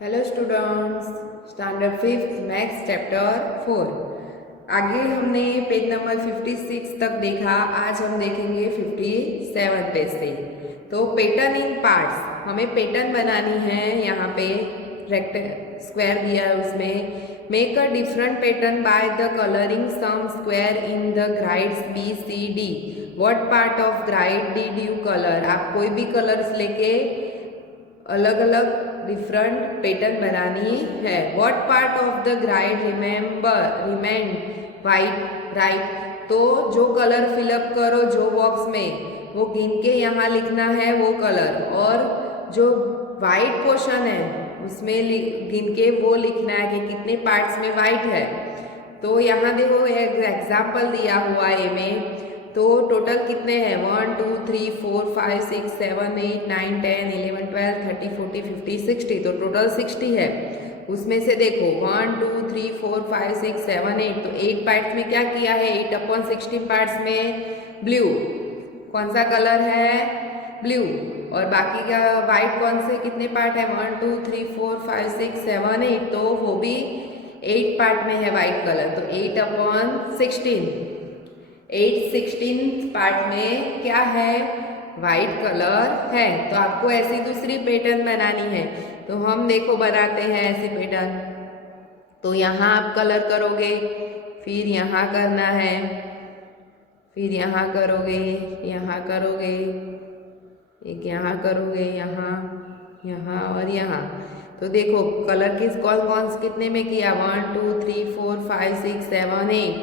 Hello students, standard fifth maths chapter 4। आगे हमने page number 56 तक देखा। आज हम देखेंगे 57 पेज से। तो पैटर्न इन पार्ट्स, हमें पैटर्न बनानी है। यहाँ पे स्क्वायर दिया है, उसमें make a different pattern by the colouring some square in the grids BCD। What part of grid did you colour? आप कोई भी कलर्स लेके अलग अलग डिफरेंट पैटर्न बनानी है। What part of the grid remain white right. तो जो कलर फिलअप करो जो बॉक्स में, वो गिन के यहाँ लिखना है वो कलर, और जो वाइट पोर्शन है उसमें गिन के वो लिखना है कि कितने पार्ट्स में वाइट है। तो यहाँ देखो एक एग्जाम्पल दिया हुआ है में, तो टोटल कितने हैं 1 2 3 4 5 6 7 8 9 10 11 12 30 40 50 60। तो टोटल 60 है। उसमें से देखो 1 2 3 4 5 6 7 8, तो 8 पार्ट्स में क्या किया है, 8/16 पार्ट्स में ब्लू। कौन सा कलर है? ब्लू। और बाकी का वाइट कौन से कितने पार्ट है 1 2 3 4 5 6 7 8, तो वो भी 8 पार्ट में है वाइट कलर। तो 8/16, 8/16 पार्ट में क्या है, वाइट कलर है। तो आपको ऐसी दूसरी पैटर्न बनानी है। तो हम देखो बनाते हैं ऐसी पैटर्न। तो यहाँ आप कलर करोगे, फिर यहाँ करना है, फिर यहाँ करोगे, यहाँ करोगे, एक यहाँ करोगे, यहाँ, यहाँ और यहाँ। तो देखो कलर कौन कौन कितने में किया 1 2 3 4 5 6 7 8।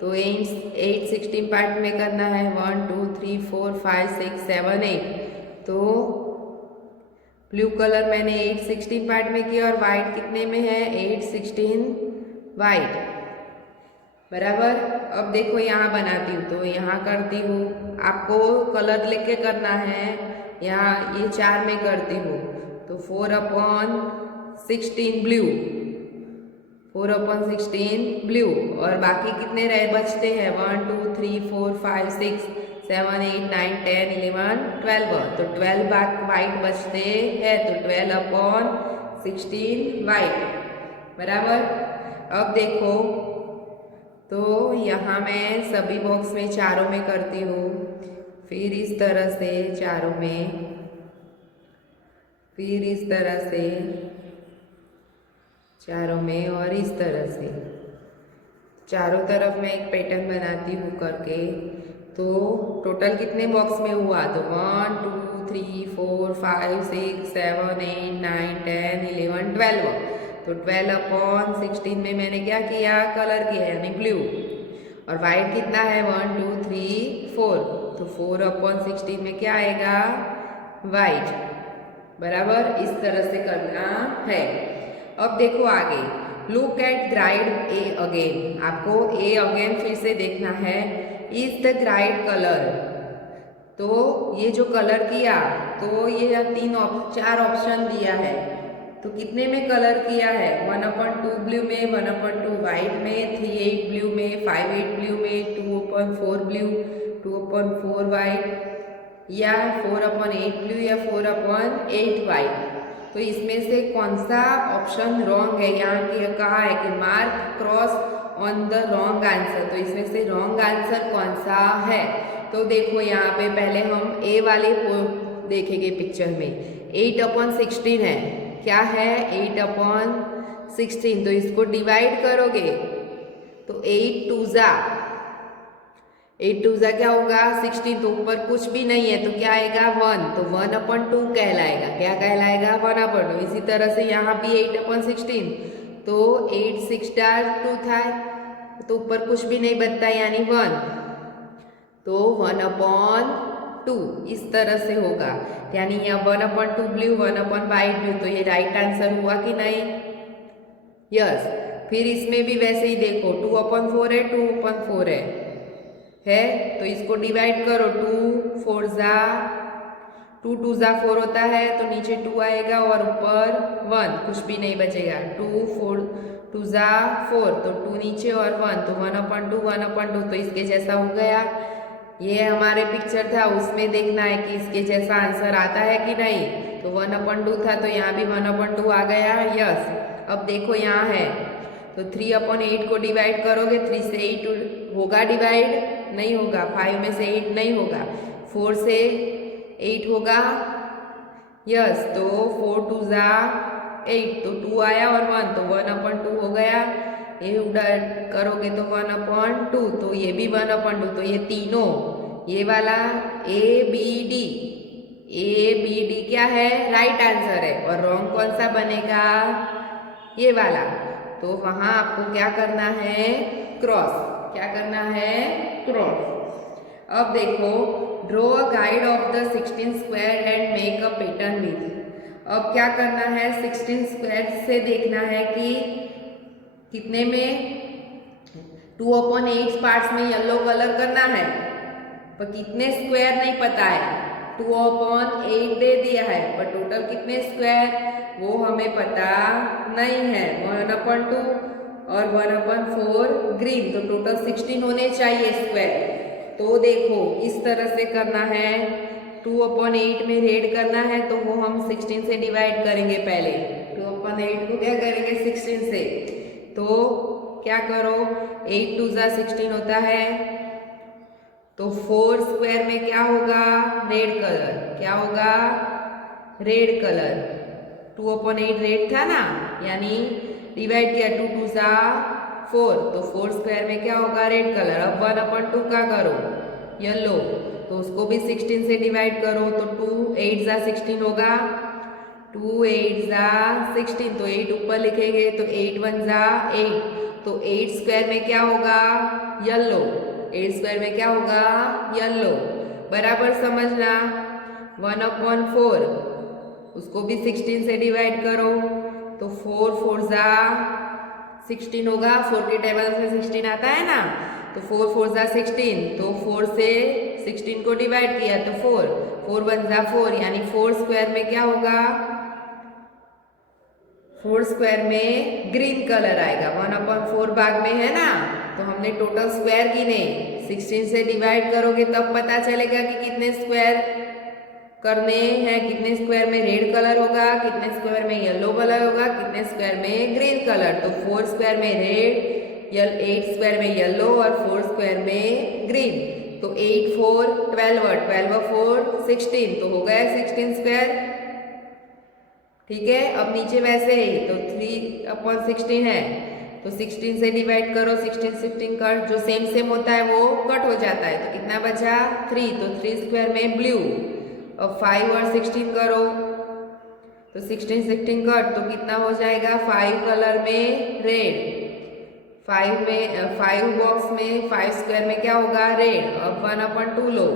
तो 8/16 पार्ट में करना है 1 2 3 4 5 6 7 8। तो ब्लू कलर मैंने 8/16 पार्ट में किया, और वाइट कितने में है 8/16 वाइट, बराबर। अब देखो यहाँ बनाती हूँ, तो यहाँ करती हूँ, आपको कलर लेके करना है। यहाँ ये 4 में करती हूँ, तो 4/16 ब्लू, 4/16 ब्लू। और बाकी कितने रहे बचते हैं 1 2 3 4 5 6 7 8 9 10 11 12। तो 12 वाइट बचते हैं, तो 12/16 वाइट, बराबर। अब देखो, तो यहाँ मैं सभी बॉक्स में चारों में करती हूँ, फिर इस तरह से चारों में, फिर इस तरह से चारों में, और इस तरह से चारों तरफ मैं एक पैटर्न बनाती हूँ करके। तो टोटल कितने बॉक्स में हुआ, तो 1 2 3 4 5 6 7 8 9 10 11 12। तो 12/16 में मैंने क्या किया, कलर किया, यानी ब्लू। और वाइट कितना है 1 2 3 4। तो 4/16 में क्या आएगा, वाइट, बराबर। इस तरह से करना है। अब देखो आगे, look at grid A again. आपको ए अगेन फिर से देखना है। Is the grid colour. तो ये जो कलर किया, तो ये 4 ऑप्शन दिया है। तो कितने में कलर किया है 1/2 ब्लू में, 1/2 वाइट में, 3/8 ब्लू में, 5/8 ब्लू में, 2/4 ब्लू, 2/4 वाइट, या 4/8 ब्लू, या 4/8 वाइट। तो इसमें से कौन सा ऑप्शन रॉन्ग है? यहाँ की कहा है कि mark cross on the wrong answer. तो इसमें से रॉन्ग आंसर कौन सा है? तो देखो यहाँ पे पहले हम ए वाले को देखेंगे पिक्चर में। 8/16 है, क्या है 8/16। तो इसको डिवाइड करोगे तो 8 2 जा क्या होगा 16। तो ऊपर कुछ भी नहीं है, तो क्या आएगा 1। तो 1/2 कहलाएगा, क्या कहलाएगा 1/2। इसी तरह से यहाँ भी 8/16, तो 8 6 2 था, तो ऊपर कुछ भी नहीं बचता, यानी 1। तो 1/2 इस तरह से होगा, यानी यहाँ 1/2 ब्लू, 1/वाइट ब्लू। तो ये राइट आंसर हुआ कि नहीं? यस। फिर इसमें भी वैसे ही देखो 2/4 है, 2/4 है, तो इसको डिवाइड करो। 2 4 जा 2 2 जा 4 होता है, तो नीचे 2 आएगा और ऊपर 1, कुछ भी नहीं बचेगा। 2 4 2 जा 4, तो 2 नीचे और 1, तो 1/2 1/2। तो इसके जैसा हो गया। ये हमारे पिक्चर था, उसमें देखना है कि इसके जैसा आंसर आता है कि नहीं। तो तो 1/2 था, तो यहाँ भी 1/2 आ गया। यस, अब देखो यहाँ है तो 3/8 को डिवाइड करोगे, 3 से 8 होगा डिवाइड? नहीं होगा। 5 में से 8 नहीं होगा। 4 से 8 होगा। यस, तो 4 2 ज़ा 8, तो 2 आया और 1, तो 1/2 हो गया। ये उधर करोगे तो 1/2, तो ये भी 1/2, तो ये तीनों, ये वाला ए बी डी क्या है? राइट आंसर है। और रॉन्ग कौन सा बनेगा? ये वाला। तो वहाँ आपको क्या करना है? क्रॉस। क्या करना है? क्रॉस। अब देखो, draw a guide of the 16 square and make a pattern with. अब क्या करना है? 16 स्क्वायर से देखना है कि कितने में 2/8 पार्ट्स में येलो कलर करना है, पर कितने स्क्वायर नहीं पता है। 2/8 दे दिया है, पर टोटल कितने स्क्वायर वो हमें पता नहीं है। 1/2 और 1/4 ग्रीन, तो टोटल 16 होने चाहिए स्क्वायर। तो देखो इस तरह से करना है। 2/8 में रेड करना है, तो वो हम 16 से डिवाइड करेंगे पहले। 2/8 को क्या करेंगे? 16 से। तो क्या करो, 8 2 ज़ा 16 होता है, तो 4 स्क्वायर में क्या होगा? Red colour. क्या होगा? Red colour. 2/8 रेड था ना, यानी डिवाइड किया, 2 2 ज़ा 4, तो 4 स्क्वायर में क्या होगा? Red colour. अब 1/2 का करो येलो, तो उसको भी 16 से डिवाइड करो, तो 2 8 ज़ा 16 होगा। 2 8 ज़ा 16, तो 8 ऊपर लिखेंगे, तो 8 1 ज़ा 8, तो 8 स्क्वायर में क्या होगा? येलो। 8 स्क्वायर में क्या होगा? येलो। बराबर समझना। 1/4 उसको भी 16 से डिवाइड करो, तो 4 4 ज़ा 16 होगा। 4 के टेबल से 16 आता है ना, तो 4 4 ज़ा 16, तो 4 से 16 को डिवाइड किया, तो 4 4 1 ज़ा 4, यानी 4 स्क्वायर में क्या होगा? 4 स्क्वायर में ग्रीन कलर आएगा। 1/4 भाग में है ना, तो हमने टोटल स्क्वायर गिने। 16 से डिवाइड करोगे तब पता चलेगा कि कितने स्क्वायर करने हैं, कितने स्क्वायर में रेड कलर होगा, कितने स्क्वायर में येलो कलर होगा, कितने स्क्वायर में ग्रीन कलर। तो 4 स्क्वायर में रेड, 8 स्क्वायर में येलो और 4 स्क्वायर में ग्रीन। तो 8 4 12 और 12 4 16, तो हो गया 16 स्क्वायर। ठीक है, अब नीचे वैसे ही, तो 3/16 है, तो 16 से डिवाइड करो, 16 16 कट, जो सेम सेम होता है वो कट हो जाता है, तो कितना बचा? 3, तो 3 स्क्वायर में ब्लू। अब 5 और 16 करो, तो 16 16 कट, तो कितना हो जाएगा? 5 कलर में रेड। 5 बॉक्स में 5 स्क्वायर में क्या होगा? रेड। अब 1/2 लो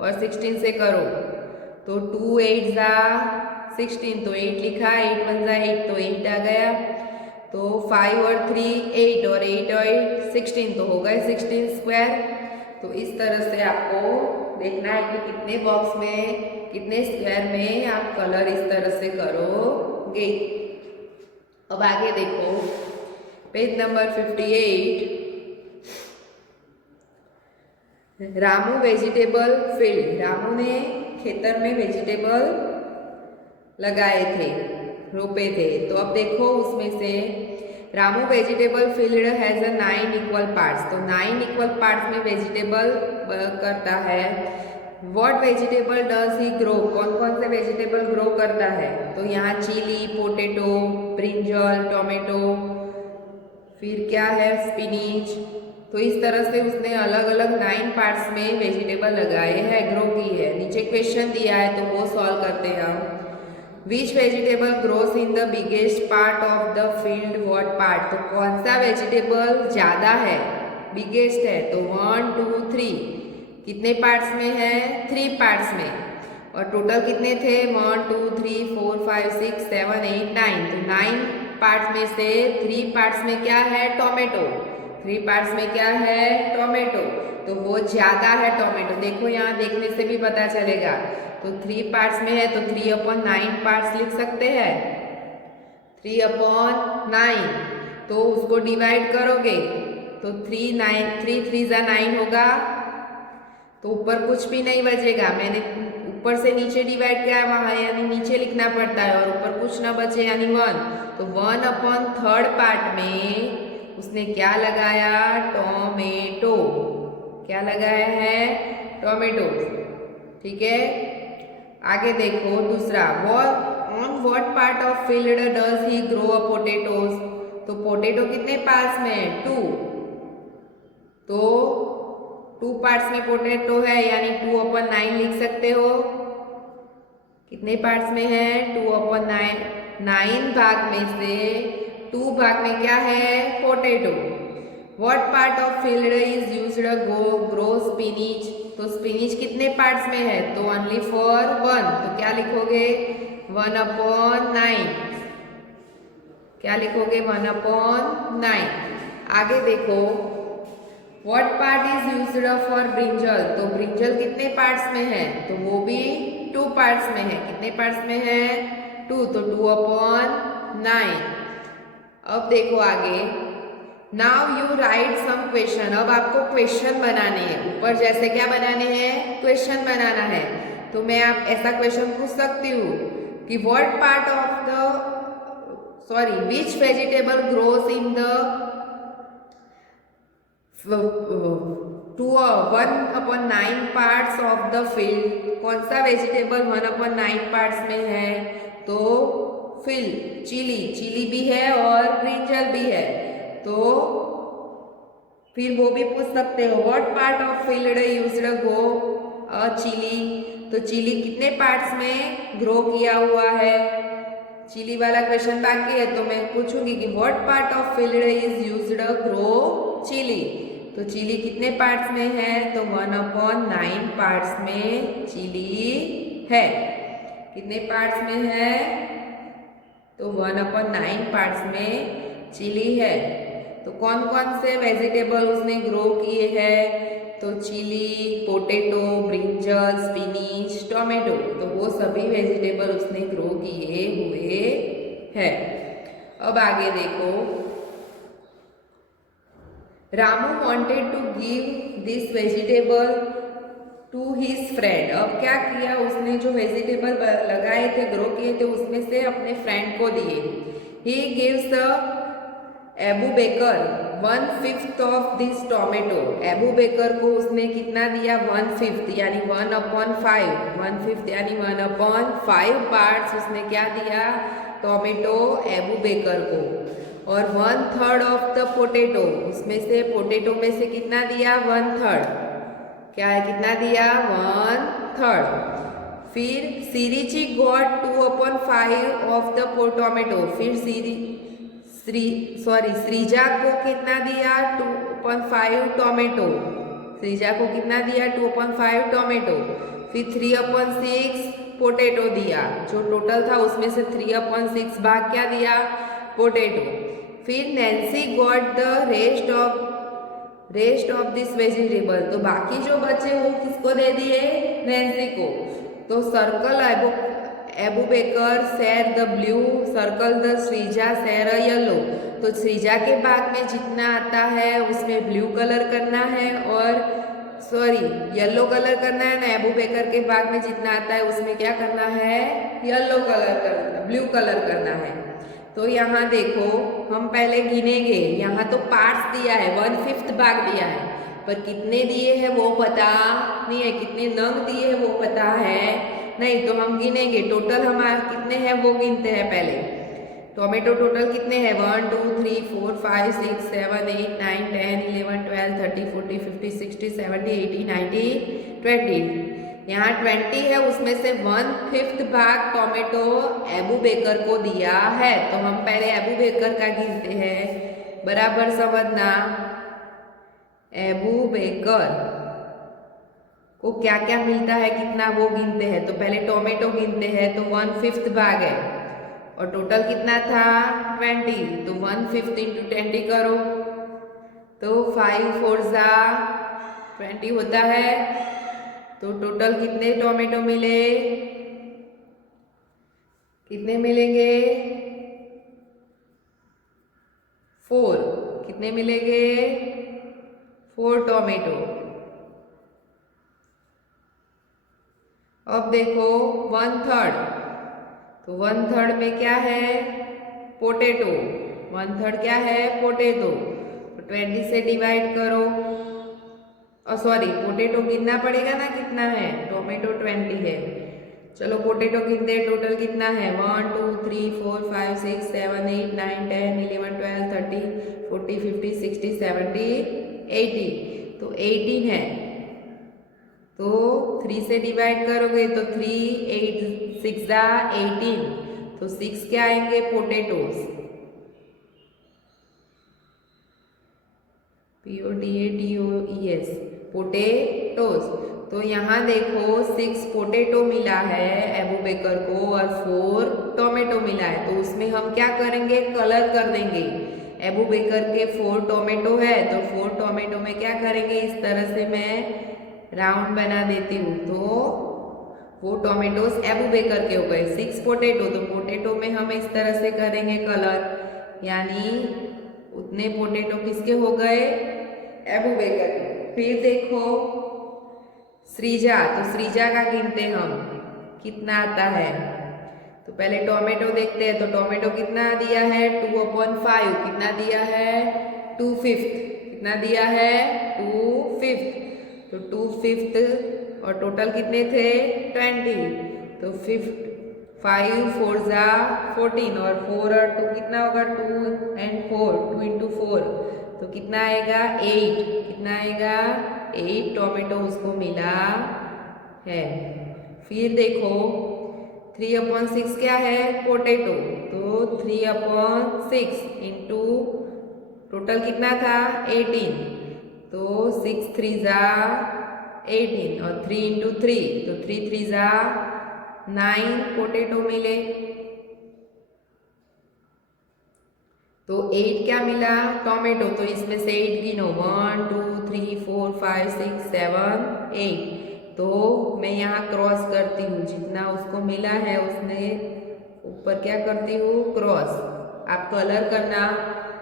और 16 से करो, तो 2 8 ज़ा 16, तो 8 लिखा, 8 1 ज़ा 8, तो 8 आ गया। तो 5 और 3 8 और 8 और 8 16, तो हो गए 16 स्क्वायर। तो इस तरह से आपको देखना है कि कितने बॉक्स में, कितने स्क्वायर में आप कलर इस तरह से करोगे। अब आगे देखो, page number 58, Ramu vegetable field. Ramu ने खेतर में वेजिटेबल लगाए थे, रोपे थे। तो अब देखो उसमें से Ramu vegetable field has a 9 equal parts. तो 9 इक्वल पार्ट्स में वेजिटेबल करता है। What vegetable does he grow? कौन कौन से वेजिटेबल ग्रो करता है? तो यहाँ चिली, पोटैटो, ब्रिंजल, टोमेटो, फिर क्या है? स्पिनिच। तो इस तरह से उसने अलग अलग 9 पार्ट्स में वेजिटेबल लगाए हैं, ग्रो की है। नीचे क्वेश्चन दिया है, तो वो सॉल्व करते हैं हम। Which vegetable grows in the biggest part of the field? What part? तो कौन सा वेजिटेबल ज़्यादा है, बिगेस्ट है? तो 1 2 3, कितने पार्ट्स में है? 3 पार्ट्स में। और टोटल कितने थे? 1 2 3 4 5 6 7 8 9, तो 9 पार्ट्स में से 3 पार्ट्स में क्या है? टोमेटो। 3 पार्ट्स में क्या है? टोमेटो। तो वो ज़्यादा है टोमेटो। देखो यहाँ देखने से भी पता चलेगा। तो 3 पार्ट्स में है, तो 3/9 पार्ट्स लिख सकते हैं। 3/9, तो उसको डिवाइड करोगे, तो 3 3 ज़ा 9 होगा, तो ऊपर कुछ भी नहीं बचेगा। मैंने ऊपर से नीचे डिवाइड किया है वहाँ यानी नीचे लिखना पड़ता है, और ऊपर कुछ ना बचे यानी 1, तो 1/3 पार्ट में उसने क्या लगाया, टोमेटो। क्या लगाया है, टोमेटो। ठीक है, आगे देखो दूसरा, on what part of field does he grow a potatoes. तो पोटेटो कितने पार्ट्स में है, 2, तो 2 पार्ट्स में पोटेटो है यानी 2/9 लिख सकते हो। कितने पार्ट्स में है, 2/9, 9 भाग में से 2 भाग में क्या है, potato. What part of field is used to grow spinach? तो स्पिनिच कितने पार्ट्स में है, तो ओनली फॉर 1, तो क्या लिखोगे, 1/9। क्या लिखोगे, 1/9। आगे देखो, What part is used for brinjal. तो ब्रिंजल कितने पार्ट्स में है, तो वो भी 2 पार्ट्स में है। कितने पार्ट्स में है, 2, तो 2/9। अब देखो आगे, now you write some question. अब आपको क्वेश्चन बनाने हैं, ऊपर जैसे क्या बनाने हैं, क्वेश्चन बनाना है। तो मैं आप ऐसा क्वेश्चन पूछ सकती हूँ कि what part of the which vegetable grows in the 1/9 parts of the field. कौन सा वेजिटेबल 1/9 पार्ट्स में है, तो फील्ड, चिली भी है और ब्रिंजल भी है। तो फिर वो भी पूछ सकते हो, what part of field used grow a chilli. तो चिली कितने पार्ट्स में ग्रो किया हुआ है, चिली वाला क्वेश्चन बाकी है। तो मैं पूछूंगी कि what part of field is used grow chilli. तो चिली कितने पार्ट्स में है, तो 1/9 पार्ट्स में चिली है। कितने पार्ट्स में है, तो 1/9 पार्ट्स में चिली है। तो कौन कौन से वेजिटेबल उसने ग्रो किए हैं, तो chilli, potato, brinjal, spinach, tomato. तो वो सभी वेजिटेबल उसने ग्रो किए हुए हैं। अब आगे देखो, Ramu wanted to give this vegetable to his friend. अब क्या किया उसने, जो वेजिटेबल लगाए थे, ग्रो किए थे, उसमें से अपने फ्रेंड को दिए। He gives above baker 1/5 of this tomato. Above baker को उसने कितना दिया, 1/5 यानी 1/5, 1/5 यानी 1/5 पार्ट्स उसने क्या दिया, टोमेटो एबू बेकर को। और 1/3 ऑफ द पोटैटो, उसमें से पोटैटो में से कितना दिया, 1/3। क्या है, कितना दिया, 1/3। फिर सिरिची गॉट 2/5 ऑफ द टोमेटो। फिर श्रीजा को कितना दिया, 2/5 टोमेटो। श्रीजा को कितना दिया, 2/5 टोमेटो। फिर 3/6 पोटैटो दिया, जो टोटल था उसमें से 3/6 भाग क्या दिया, पोटैटो। फिर Nancy got the rest of this vegetable. तो बाकी जो बचे वो किसको दे दिए, नैन्सी को। तो circle Abu Bakar share the blue, circle the Sreeja share a yellow. तो श्रीजा के भाग में जितना आता है उसमें ब्लू कलर करना है, और येलो कलर करना है ना। एबू बेकर के भाग में जितना आता है उसमें क्या करना है, येलो कलर करना, ब्लू कलर करना है। तो यहाँ देखो, हम पहले गिनेंगे, यहाँ तो पार्ट्स दिया है, 1/5 भाग दिया है, पर कितने दिए हैं वो पता नहीं है, कितने नंग दिए हैं वो पता है नहीं। तो हम गिनेंगे, टोटल हमारा कितने हैं वो गिनते हैं पहले। टोमेटो टोटल कितने हैं, 1 2 3 4 5 6 7 8 9 10 11 12 13 14 15 16 17 18 19 20। यहाँ 20 है, उसमें से 1/5 भाग टोमेटो एबू बेकर को दिया है। तो हम पहले एबू बेकर का गिनते हैं, बराबर समझना। एबू बेकर को क्या क्या मिलता है, कितना वो गिनते हैं। तो पहले टोमेटो गिनते हैं, तो 1/5 भाग है, और टोटल कितना था, 20। तो 1/5 इंटू 20 करो, तो 5 4 20 होता है। तो टोटल कितने टोमेटो मिले, कितने मिलेंगे, 4। कितने मिलेंगे, 4 टोमेटो। अब देखो 1/3, तो 1/3 में क्या है? पोटैटो। 1/3 क्या है? पोटैटो। तो 20 से डिवाइड करो, और सॉरी पोटैटो गिनना पड़ेगा ना कितना है, टोमेटो 20 है। चलो पोटैटो गिनते हैं, टोटल कितना है? 1 2 3 4 5 6 7 8 9 10 11 12 13 14 15 16 17 18, तो 18 है। तो 3 से डिवाइड करोगे तो 3 8 6 18, तो 6 क्या आएंगे? पोटैटोज। POTATOES, potatoes. तो यहाँ देखो 6 पोटैटो मिला है एबू बेकर को और 4 टोमेटो मिला है, तो उसमें हम क्या करेंगे? कलर कर देंगे। एबू बेकर के 4 टोमेटो है, तो 4 टोमेटो में क्या करेंगे? इस तरह से मैं राउंड बना देती हूँ, तो वो टोमेटोज एबू बेकर के हो गए। 6 पोटैटो, तो पोटैटो में हम इस तरह से करेंगे कलर, यानी उतने पोटैटो किसके हो गए? एबू बेकर के। फिर देखो सृजा, तो सृजा का गिनते हम कितना आता है। तो पहले टोमेटो देखते हैं, तो टोमेटो कितना दिया है? 2/5। कितना दिया है? 2/5। कितना दिया है? 2/5। तो 2/5 और टोटल कितने थे? 20। तो 5 4 14, और 4 और 2 कितना होगा? 2 and 4, 2 into 4, तो कितना आएगा? 8। कितना आएगा? 8 टोमेटो उसको मिला है। फिर देखो 3/6 क्या है? पोटैटो। तो 3/6 इंटू टोटल कितना था? 18, तो 6 3 18, और 3 इंटू 3, तो 3 3 9 पोटैटो मिले। तो 8 क्या मिला? टोमेटो। तो इसमें से 8 गिनो, 1 2 3 4 5 6 7 8। तो मैं यहाँ क्रॉस करती हूँ, जितना उसको मिला है उसने ऊपर क्या करती हूँ? क्रॉस। आप कलर करना,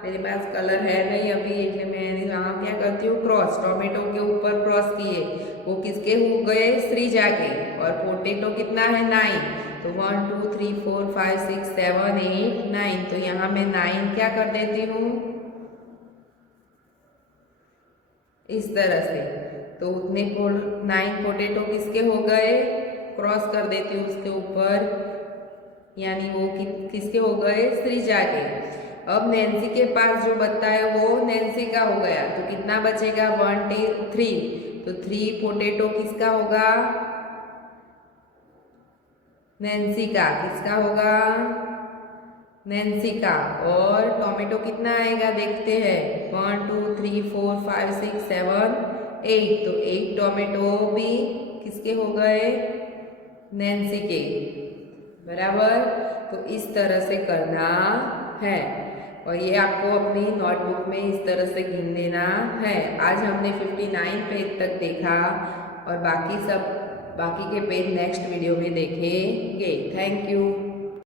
मेरे पास कलर है नहीं अभी, इसलिए मैं यहाँ क्या करती हूँ? क्रॉस। टोमेटो के ऊपर क्रॉस किए, वो किसके हो गए? सृजा के। और पोटैटो कितना है? 9। तो 1 2 3 4 5 6 7 8 9, तो यहाँ मैं 9 क्या कर देती हूँ? इस तरह से। तो उतने 9 पोटैटो किसके हो गए? क्रॉस कर देती हूँ उसके ऊपर, यानी वो किसके हो गए? सृजा के। अब नैन्सी के पास जो बचता है वो नैन्सी का हो गया, तो कितना बचेगा? 1 3, तो 3 पोटैटो किसका होगा? नैन्सी का। किसका होगा? नैन्सी का। और टोमेटो कितना आएगा? देखते हैं, 1 2 3 4 5 6 7 8, तो 8 टोमेटो भी किसके हो गए? नैन्सी के। बराबर। तो इस तरह से करना है, और ये आपको अपनी नोटबुक में इस तरह से गिन लेना है। आज हमने 59 पेज तक देखा, और बाकी के पेज नेक्स्ट वीडियो में देखेंगे। Thank you.